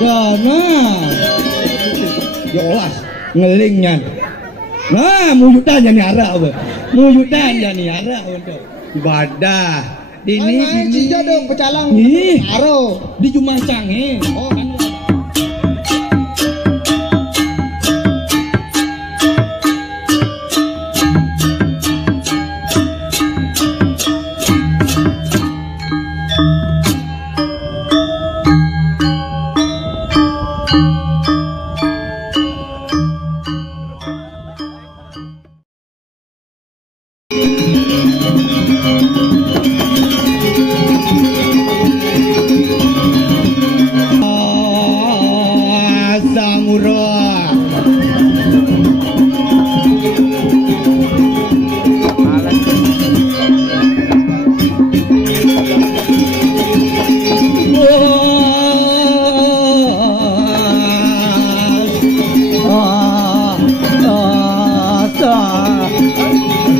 nah. Jelas ngelingnya. Nah, muyutan jadi arah apa? Muyutan jadi arah untuk ibadah. Dini cija dong pecalang. Ih, aro di Jumancang oh kan.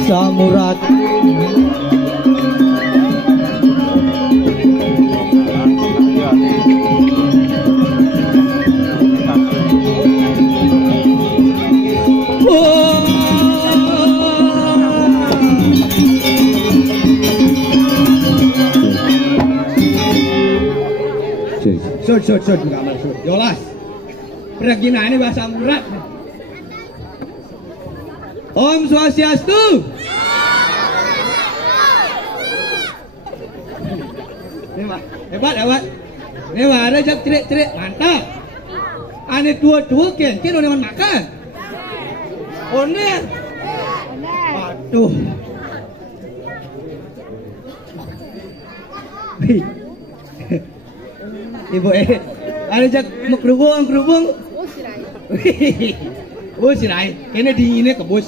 Samurat Sud, enggak masuk. Yolas. Pergina ini bahasa murad. Om Swastiastu. Hebat. Ini mah ada jak cerik, mantap. Ane dua kian udah makan. Oner. Waduh. Ibu ada jak kerubung. Oh sirai, kayaknya dinginnya kebus.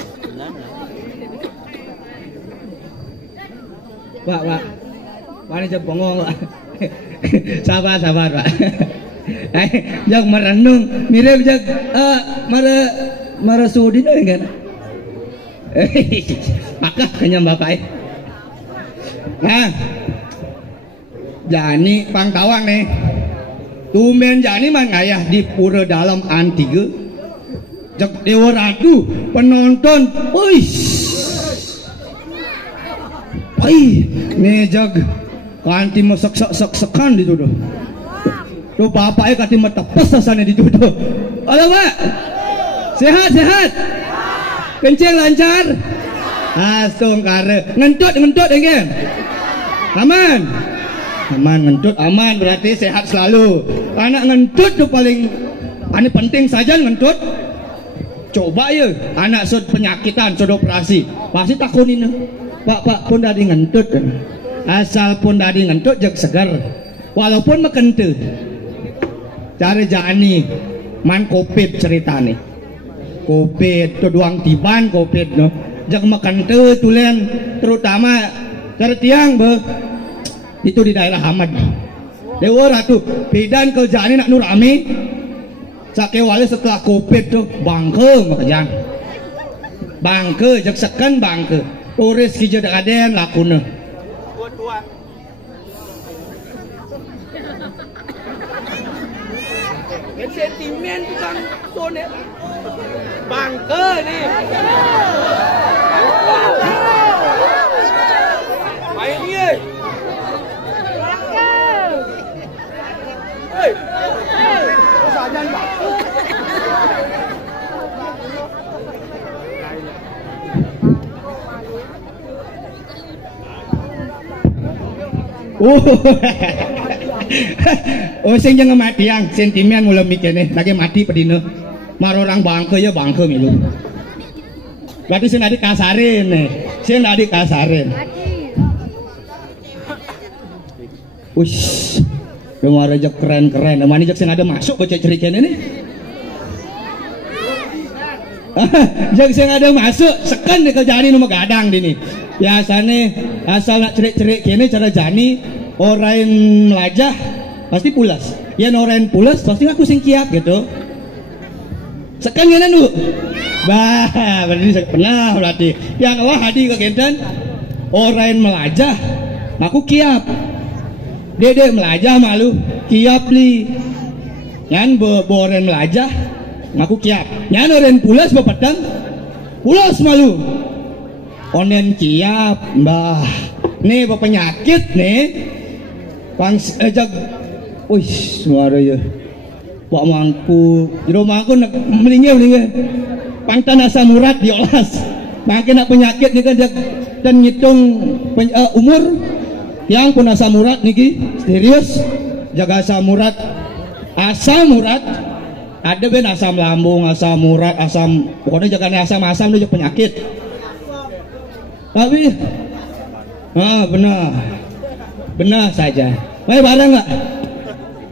Pak, mana jak bongong Pak. Sabar Pak. Jak merenung, mirip jak marasudi nih kan. Maka kenyang bapak. Nah, Jani Pangtawang nih. Tumben Jani mah ngayah di pura dalam antiga. Jak Dewa Ratu penonton, nih jag kanti masak sekan di tuh. Tuh bapaknya kanti metepes sana di tuh. Halo Pak, sehat, kencing lancar, asung kare, ngentut enggak? Aman ngentut aman berarti sehat selalu. Anak ngentut tuh paling penting saja ngentut. Coba ya anak sud penyakitan sud operasi pasti takunin pak pun dari ngentut asal pun dari ngentut jak segar walaupun mekente cari Jani man covid cerita nih covid tuh doang tiban covid no jak mekente tulen terutama cari tiang itu di daerah Hamad Dewa Ratu bidan ke Jani nak nurami sakewale setelah covid tuh bangke makanya bangke jak sekan bangke turis hijau aden lakuna dua sentimen tukang sone bangke nih main ye sajan Pak. Sing jangan mati yang sentimen mulai mikirnya lagi mati pedino mar orang bangke ya bangke milu berarti sing tadi kasarin ush dengar aja keren mana jak sing ada masuk baca cerikan ini jak sing ada masuk sekan di kerjaan ini gadang dini biasanya asal nak cerik kini cara jani orang melajah pasti pulas ya orang pulas pasti aku sing kiap gitu sekan gini nu berarti pernah berarti yang hadi kegenten orang melajah aku kiap dede melajah malu kiap li Nyan boren melajah ngaku kiap. Nyan oren pulas bapatang pulas malu. Onen kiap mbah. Nih penyakit nih. Pangs jag. Wih suara ya. Pak mangku. Jero mangku nak melingih. Pangtan asam urat diolas. Makin nak penyakit nih kan dan ngitung umur yang pun asam urat niki serius jaga asam urat ada ben asam lambung asam urat asam pokoknya jaga asam itu penyakit tapi benar saja barang nggak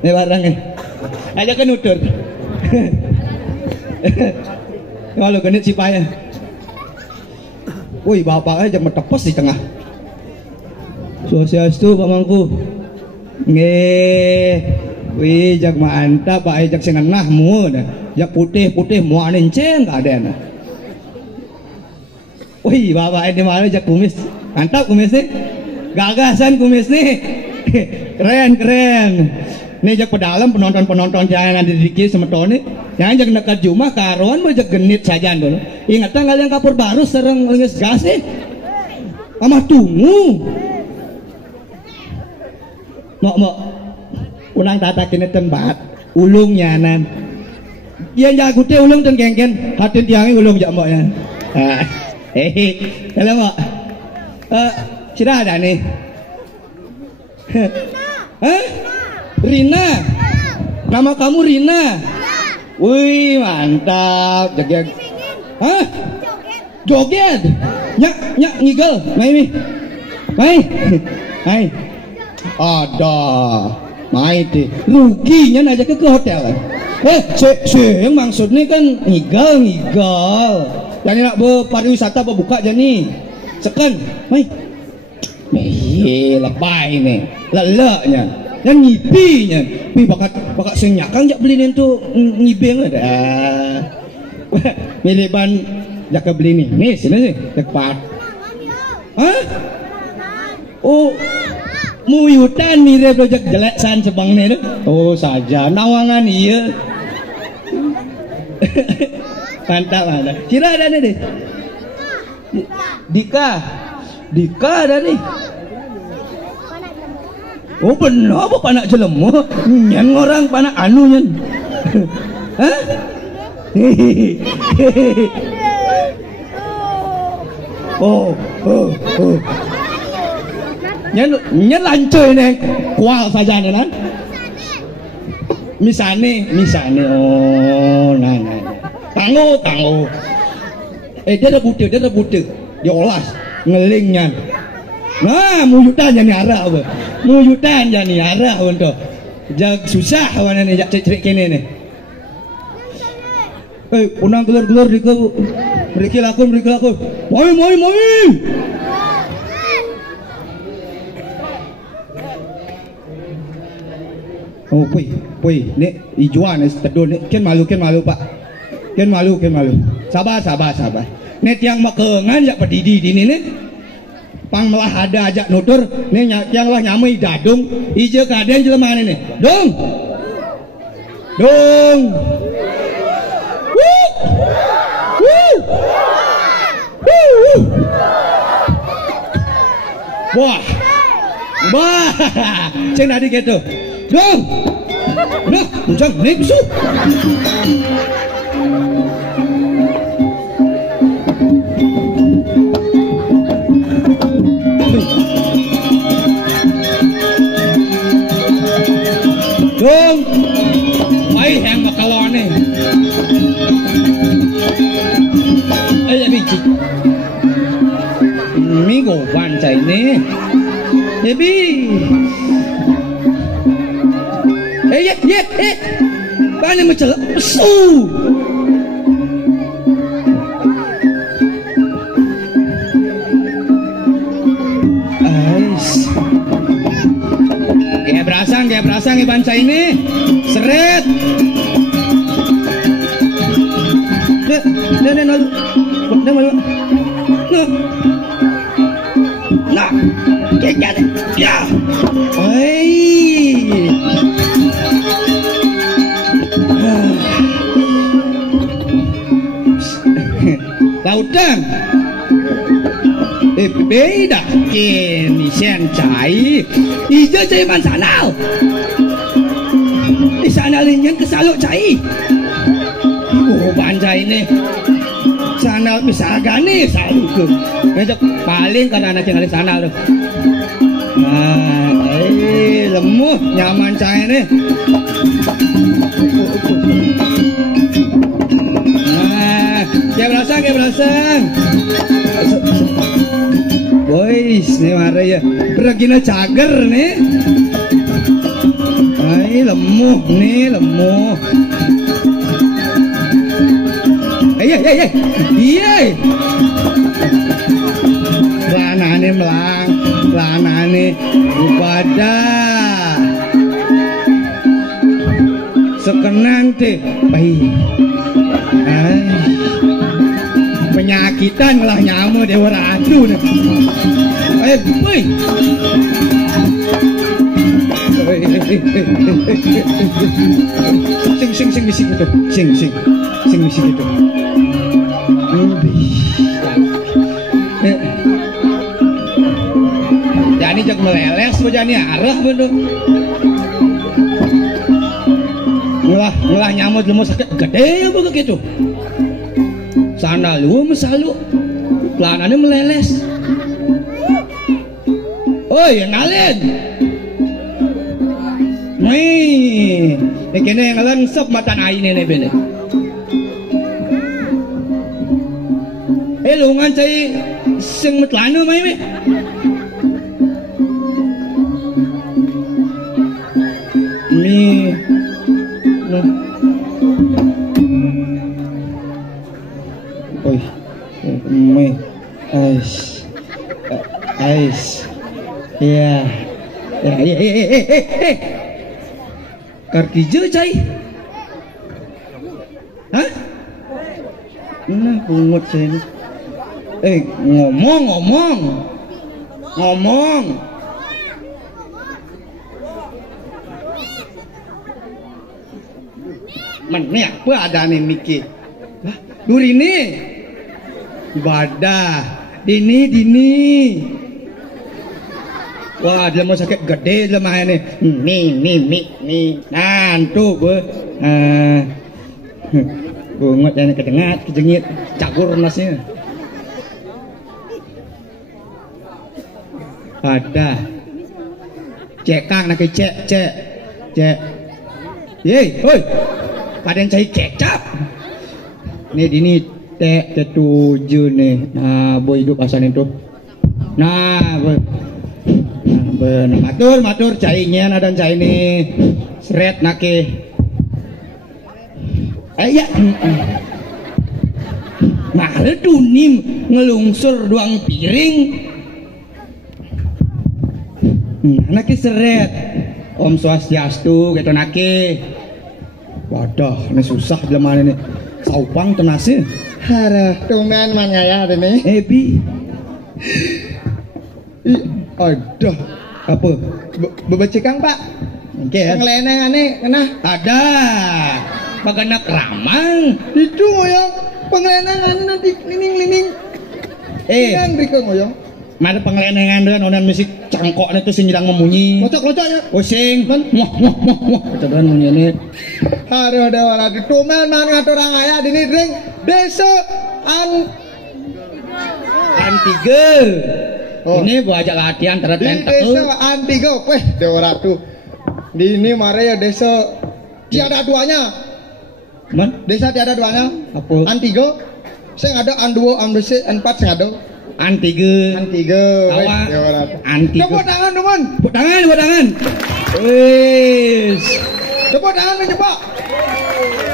barangnya aja kan utur kalau genit si payah woi bapak aja metepes di tengah sosiastu Pak Mangku nggih wih jak mantap Pak jak sengenah mu dah jak putih mau anenceng kaden wih bapak ini malah jak kumis mantap kumis nih gagasan kumis nih keren nih jak pedalam penonton jangan ada di kiri semeton nih yang jak nekat Jumah karuan mau jak genit saja dulu ingat kalian kapur baru sereng lenges gas nih amah tunggu Mok ulang tata kini tempat ulungnya nan iya jago teh ulung ten gengken hatin tiangi ulung jak moknya kalau mok sudah ada nih Rina nama kamu Rina wih mantap joget nyak ngigel mai ada main deh ruginya aja ke hotel yang maksudnya kan ngigel jadi nak pariwisata buka jadi seken mai lebay nih lelaknya dan ngipinya pi bakat senyakang jak beli tuh ngibeng ada milih ban jak beli nih sini dekat oh muyutan mirip projek jelek san sebang nih oh saja nawangan iya mantap ada kira ada nih deh Dika ada nih oh benar apa panak jelemu yang orang panak anu nyen hah oh Nyen lancoy nih kual saja nih nan misalnya oh nah tangguh dia ada butir diolas ngelingnya nah muyutan jadi arah apa muyutan jadi arah untuk jag susah mana nih jak cerik kene nih unang gelur mereka lakon moi oh pui nih ijuan nih tedun nih ken malu pak ken malu sabar nih tiang makengan ya pedidi di nih pang melah ada aja nutur nih yang lah nyamai dadung ijo kaden jelema nih dong wah ceng tadi gitu dong nah ujang nipsu dong mai yang makalone biji minggu pancai nih Ebi Bani macam pesu Kayak berasang banca ini seret nah kayak ya bukan. Beda kini sen cai. Ijo cai man sanal. Sana linyan kesaluk cai. Oh banjai ni. Sanal misagane salu ke. Ngajak paling karena anak yang ada sanal tu. Nah, lemuh nyaman cai ni. Nah, kayak berasang. Boys, ni mara ya. Pergi na cager ni. Ay, lemuh ni, lemuh. Iya. Lanane melang, lanane ibadah. Sekenan teh, baik. Penyakitan lah nyamuk dewa ratu nih. Boy. Sing bisik itu. Sing bisik itu. Jani jak meleles bu jani arah bener. Ngelah nyamuk lemah sakit gede ya bu gitu. Sana lu mesalu, pelanannya meleles. Oh ya ngalen. Nih, kene ngelangsep matan air ni bener. Lungan cai sing metlano mai me. Ni. Oi. Mai. Ais. Ya. Karkijo cai. Hah? Nah, pungut cai ni. Ngomong. Mana apa ada nih mikir? Duri ni, badah, dini. Wah, dia mau sakit gede lemah ni. Nantu ber, bungut dan kejengit, cakur nasnya. Ada cek kang nak cek yey oi kadang cai kecap ni dini tek ketujuh ni nah boy hidup asal itu nah matur cainya ada cai ni seret nake ya mahal tunim ngelungsur doang piring. Naki seret Om Swastiastu gitu naki. Waduh ini susah jelema ini saupang tenasi. Harah tumen man ngaya ini. Ebi. Aduh apa? Bebecekang pak. Oke. Pengleneng aneh kena. Ada. Paganak ramang. Itu ngoyong. Pengleneng aneh nanti lining. Kan berikut ngoyong. Mana penglenengan dengan onan musik cangkok itu sing nyidang memunyi. Locok-locoknya. Pusing. Wah. Itu kan munyi ini. Haruh ada orang di tumen man ngatur orang ayah dini drink desa an 3. Oh. Ini gua ajak latihan terus di desa an 3. Weh, dewa ratu. Di ini mare ya desa tiada duanya. Man? Desa tiada duanya. Apa? An 3. Sing ada an 2, an 4 sing ada. An 3. Awak an 3. Tepuk tangan teman. Tepuk tangan. Wes. Tepuk tangan mencoba.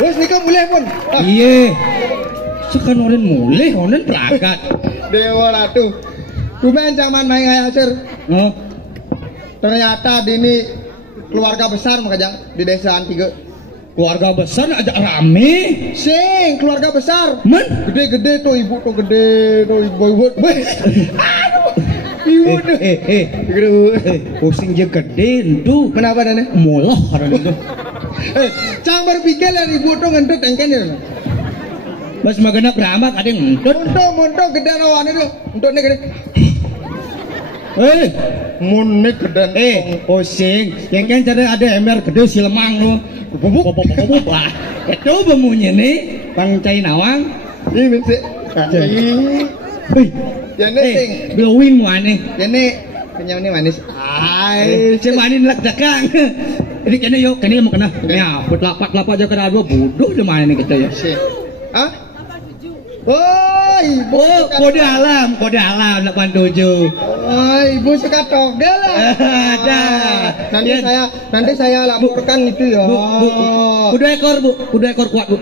Wes nikah mulai pun. Iya. Sekarang orang mulai, orang pelakat. Dewa ratu. Tumen zaman main hasil. Oh. Ternyata dini keluarga besar makanya di desa an 3. Keluarga besar ajak rame. Sing keluarga besar. Man, gede tuh ibu tuh gede tuh ibu. Aduh. Ibu tuh. Pusing je gede itu. Kenapa dane? Moloh karena itu. Cang berpikir lah ibu tuh ngendut engken ya. Pas magana berambak ada yang ngentut. Muntuk gede awan itu. Untutnya gede. Munik gede. Pusing. Yang kan cara ada ember gede si lemang lo. Bubuk. Itu bemunyi nih. Bang Cai Nawang. Ini bisa. Jadi glowing mana? Jadi kenyang ini manis. Cuma ini lek dagang. Ini kena yuk, kena mau kena. Ya, lapak aja kena dua bodoh di mana nih kita ya? Hah? Oh, ibu. Kode alam 87. Oh, ibu suka togel lah. Ada. Nanti saya laporkan itu ya. Kudu ekor kuat bu.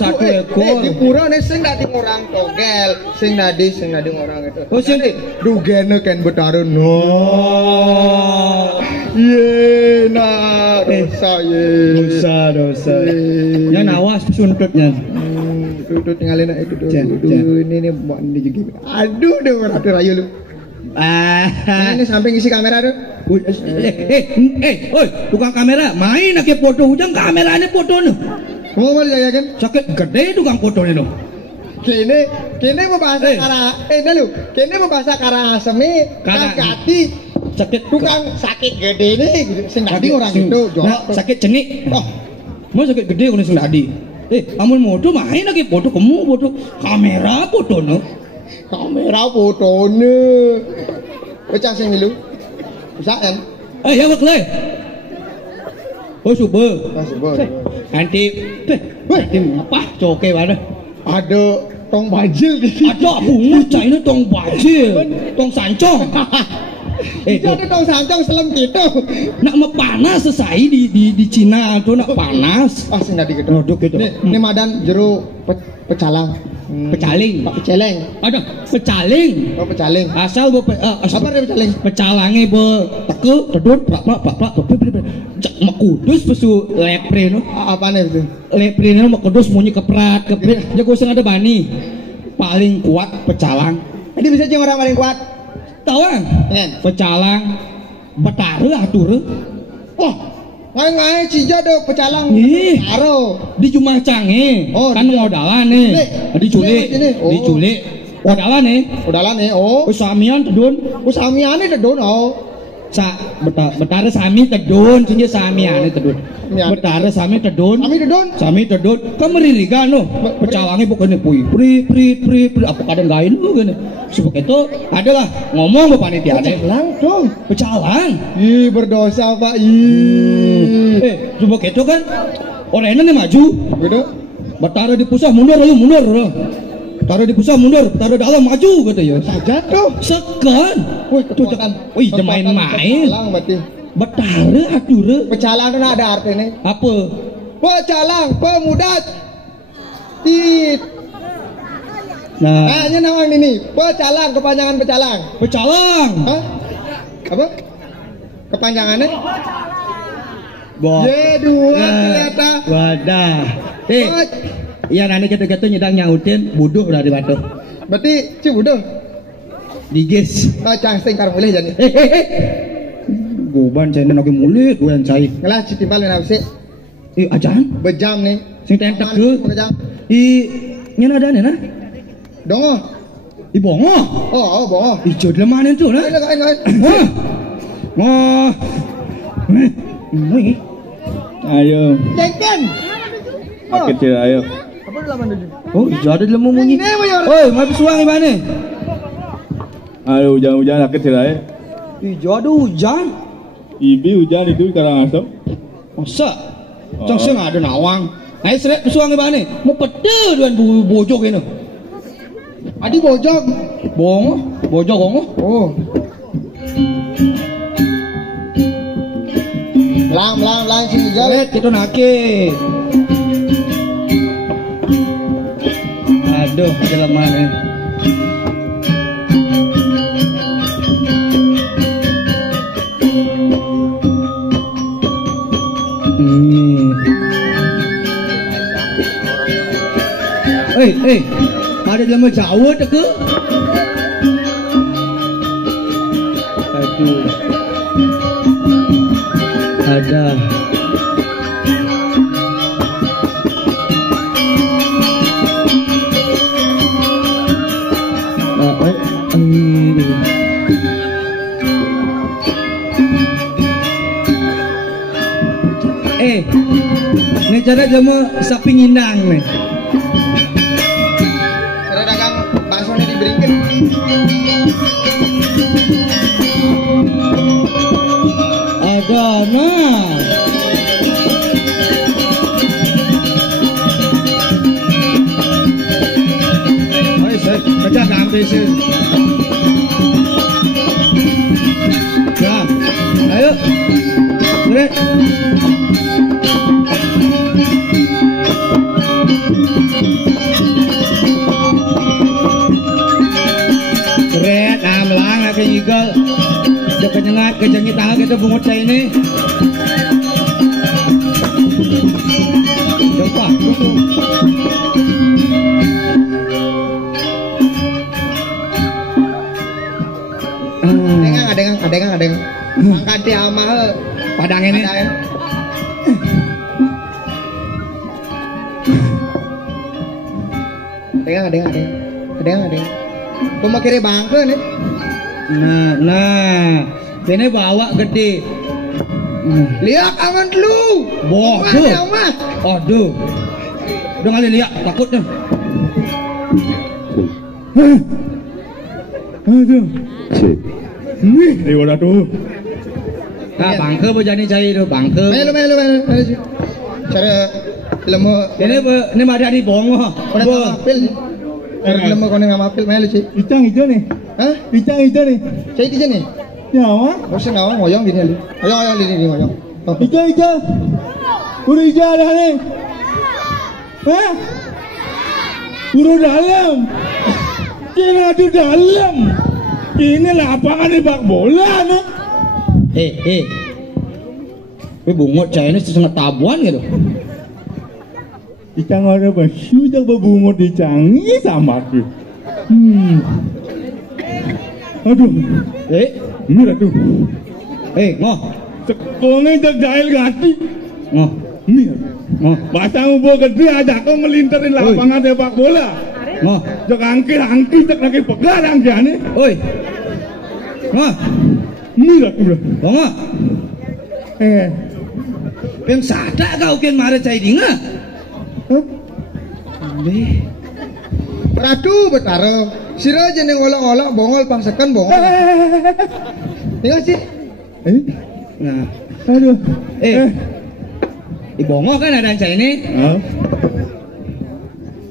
Satu ekor. Di pura nih sing dadi orang togel, sing nadi orang itu. Oh, sing dugene kan betaru no. Ye, dosa. Yang nawas suntutnya. Tuh tinggalin aja itu. Ini mau ini juga. Aduh, ratu rayu lu. Ini samping isi kamera tuh. Tukang kamera, main lagi foto ujang kameranya foto nih. Mau ya kan? Sakit gede tukang fotonya dong. Kini membahasa kini membahasa karasemi kagati sakit tukang sakit gede nih, sing tadi orang itu, sakit cenik. Mau sakit gede kalau sing tadi. Amun moto main lagi foto kamera foto no. Pecah sing lu. Bisa kan? Ya bakle. Subuh. Nanti apa coke mana? Ada tong bajil di sini. Ada bunga China tong bajil, tong sancong. Itu ada tong sancong selem gitu. Nak panas selesai di Cina tuh nak panas. Sing tadi gitu. Gitu. Ini madan jeruk pecalang. Pecaling. Ada pecaling. Pecaling. Asal apa dia pecaling? Pecalange teke tedut prak makudus pesu lepre no. Apane itu? Lepre no makudus munyi keprat jago sing ada bani. Paling kuat pecalang. Ini bisa jeung orang paling kuat. Tawang. Pecalang betare atur. Ngai cija do pecalang. Karo di Jumah Cange. Kan modalan nih. Diculik. Modalan nih. Samian tedun. Samiane tedun. Betara sami tedun, cinja samiane tedun. Betara sami tedun. Sami tedun. Kameriligan no. Pecalange bukannya pri apa kadang gain gini. Sebab itu adalah ngomong bapak panitia deh. Pecalang. Berdosa Pak. Sebab itu kan orangnya nih maju. Gitu. Betara di pusat mundur. Taruh di pusat mundur, taruh dalam maju kata ya. Saja tuh. Sekan. Wih, main-main. Betara atur. Pecalang itu ada artinya. Apa? Pecalang, pemuda. Hanya nama ini. Pecalang, kepanjangan pecalang. Pecalang. Hah? Apa? Kepanjangannya? Dua ternyata. Wadah. Iya nanti kita nyedang nyautin buduh dari batu. Berarti buduh. Digis. Cang kar mulih jadi. Goban saya nagi mulih gue yang cai. Ngelah citimpal yang apa sih? Ajan? Bejam nih. Sing tentak ke? Bejam. Nyana ada nih Dongo. Bongo. Oh bongo. Ijo delemanin tuh nah. Ayo. Cengken. Kecil ayo. Apa delapan tujuh? Ijo ada dalam munyi. Mau pesuang gimana? Ayo hujan kecil aja. Ijo ada hujan. Ibi hujan itu Karangasem. Masa? Cang nggak ada nawang. Ayo seret pesuang gimana? Mau pede dengan bojok ini. Adi bojok. Bojok. Lang sini jalan. Kita nake. Aduh, dalam mana? Ada dalam Jawa tak ke? Aduh. Ada. Ini cara jamu sapi ngindang nih. Cara dagang bakso nih diberikan. Ada nah. Kerja sampai sih. Ya, ayo. Red. Red, melang ke nyigal. Udah kenyengat, kejengit tangan kita bungut saya ini. Coba, ada yang angkat dia sama padang ini. Ada yang Kau mau kiri bangke nih. Nah, ini bawa gede. Lihat angan lu. Bodoh. Aduh. Udah kali lihat, takut dah. Aduh. Nih, dewa tuh. Nah, bangke berjani cari tuh, bangke. Melu. Cara lemu. Ini ada di bongo. Udah apel. Lemu kau nggak apel, melu sih. Icang hijau nih. Hah? Icang hijau nih. Cai hijau nih. Nyawa? Bosan awang ngoyong gini lu. Ngoyong ini ngoyong. Icang. Udah hijau dah nih. Hah? Udah dalam. Kira di dalam. Ini lapangan di bak bola nih. Ini bungut saya ini setengah tabuan gitu. Icang ada basu tak berbungut dicangi sama aku. Aduh. Ini tuh. Ngoh. Sekolahnya tak jahil gati. Ngoh. Ini. Ngoh. Pasang ubah gede aja kau melintarin lapangan di bak bola. Ngoh. Jak angkir tak lagi pegar angkiannya. Oi. Ngoh. Ini tuh. Ngoh. Yang sadar kau kan marah cai dinga. Ratu betara. Sira jeneng olok-olok bongol pangsekan bongol. Iya sih. Nah. Aduh. Bongol kan ada cai ini.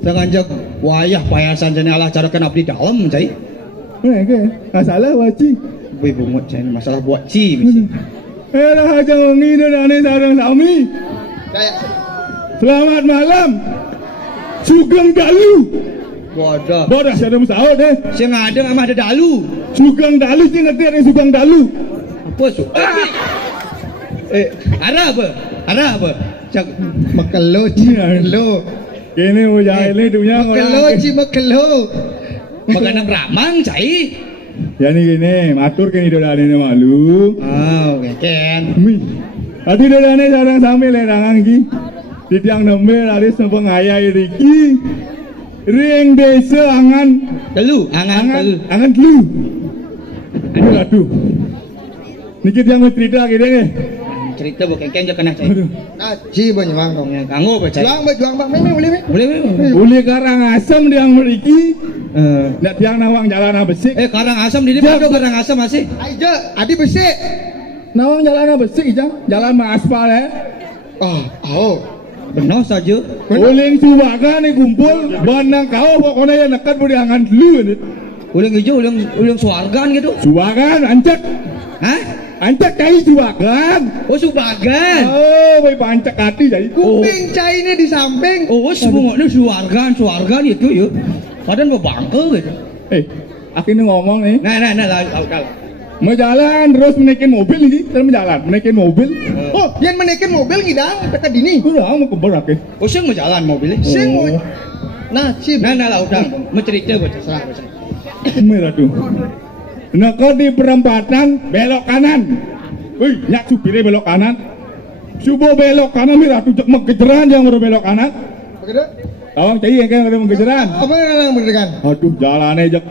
Sengaja wayah payasan jane Allah cara kena abdi dalam cai. Masalah waci. Wih bungut cai masalah buat ci mesti. Lah aja wengi dane sareng sami. Selamat malam. Sugeng dalu. Bodoh saya musahau deh. Saya ngada sama ada dalu. Sugeng dalu sih ngerti ada sugeng dalu. Apa su? Ada apa? Cak Makelo. Ini ujah ini dunia orang. Makelo. Makan ramang cai. Ya nih gini, matur kan itu dari ini malu. Oke Ken. Tadi dari sarang sambil lerangan ki. Di tiang nembe dari sempeng ayah Riki. Ring desa angan telu. Aduh. Niki tiang mau cerita gitu nih. Cerita bukan Ken jangan cai. Ci banyuang dong. Kanggo baca. Juang bang, boleh. Boleh Karangasem diang Riki. Ndak tiang nawang jalan besik. Karangasem di mana Karangasem masih? Aja, adi besik. Nawang jalan besik jang, jalan aspal ya. Benar saja. Uling subaga nih kumpul, banang kau pokoknya yang nekat mau diangan dulu nih. Uling hijau, uling suargan gitu. Subagan, ancak. Hah? Ancak cai subagan. Oh subagan. Baik pancak hati jadi. Kuping cai ini di samping. Oh semuanya suargan itu yuk. Padahal mau bangke gitu. Akhirnya ngomong nih. Nah, mau jalan terus menaikin mobil nih, terus menaikin mobil. Oh, yang menaikin mobil ngidang dekat dini. Udah mau keberak ya. Oh, sih mau jalan mobilnya. Sing mau. Nah, lah udah. Mau cerita baca salah. Merah tuh. Nah, kau di perempatan belok kanan. Wih, nyak supirnya belok kanan. Subuh belok kanan merah tuh cek kejeran yang baru belok kanan. Begitu? Tawang cai yang kan ada kejeran. Apa yang beneran? Aduh, jalannya jak.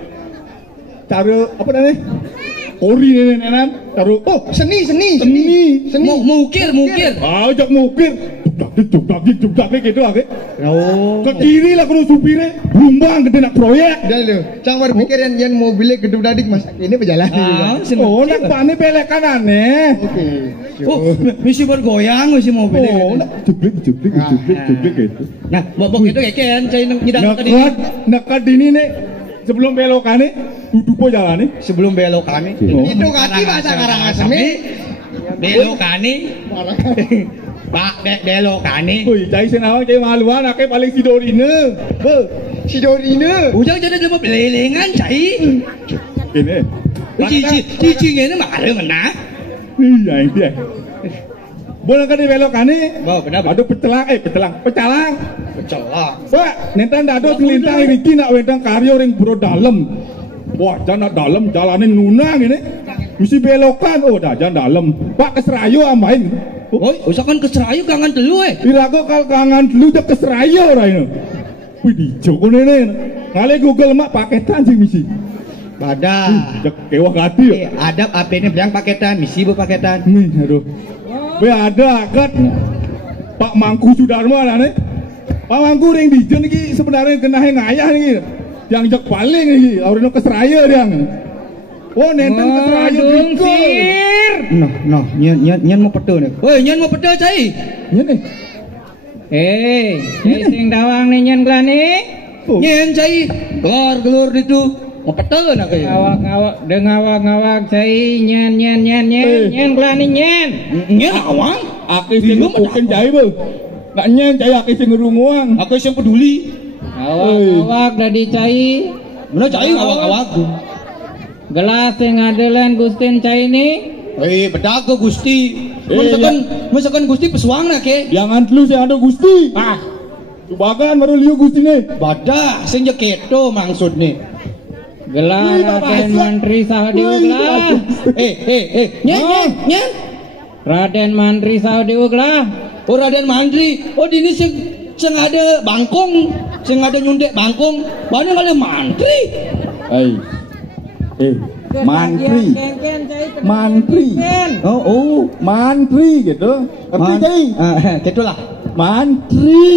Cara apa namanya? kori nenek taruh Oh, seni. Mukir. jak mukir juk gitu ake. Oh. Ke kiri lah kudu supire bumbang gede nak proyek. Dan lu, cang baru pikir yang mobilnya gedung dadik Mas. Ini berjalan. Oh, nak pane belek kanane. Oke. Oh, mesti bergoyang mesti mobilnya. Oh, nak jublik gitu. Nah, bobok itu keken cai ngidang tadi. Nekat dini nih sebelum belokane dudupo jalane. Sebelum belokane. Itu kaki bahasa Karangasem. Belokane. Pak belokane. Woi, cai senawang cai maluan ake paling sidorine. Si Dorine. Ujang jadi cuma belelengan cai. Ini. Cici ini mahal mana? Iya ini. Boleh kan di belokane? Wow, kenapa? Aduh pecalang. Celak. Pak, nentan dado selintang iki nak wedang karyo ring bro dalem. Wah, jangan dalem jalanin nunang ini. Mesti belokan. Oh, dah jangan dalem. Pak keserayu amain. Oi, usahakan ke Serayu kangen telu Ilago kal kangen telu jak keserayu ora ini. Wih, di Joko nene. Ngale Google mak paketan sih misi. Pada. Jak kewah hati. Adab apa ini bilang paketan, misi paketan. Aduh. Be ada akat. Pak Mangku Sudarma lah nih. Pak Mangku ring dijen iki sebenarnya kena ngayah iki. Yang jak paling iki, aureno keserayu dia. Oh, nenten keserayu sir. Noh, nyen mau pedo nih. Woi, nyen mau pedo cai. Nyen nih. Cai sing dawang nih nyen glani. Nyen cai, gelur itu. Mau pedo nak kaya. Ngawak cai nyen glani nyen. Nyen awang. Aku sing nguken cai bu. Nak nyen cai aku sing ngerunguang. Aku sing peduli. Ngawak dadi cai. Mana cai ngawak. Gelas sing ngadelan Gustin cai ini. Bedak ke Gusti. Misalkan Gusti pesuang nak ke. Jangan dulu sing ada Gusti. Cobakan baru liu Gusti nih. Badah sing jeketo maksud nih. Gelas Raden Mantri Sahadiu gelas. Nyen. Raden Mantri Sahadiu gelas. Oh, Raden Mantri. Oh, dini sing ada bangkong, sing ada nyundek bangkong. Banyak kali mantri. Mantri. Oh, mantri gitu. Ngerti cai? Gitulah. Mantri.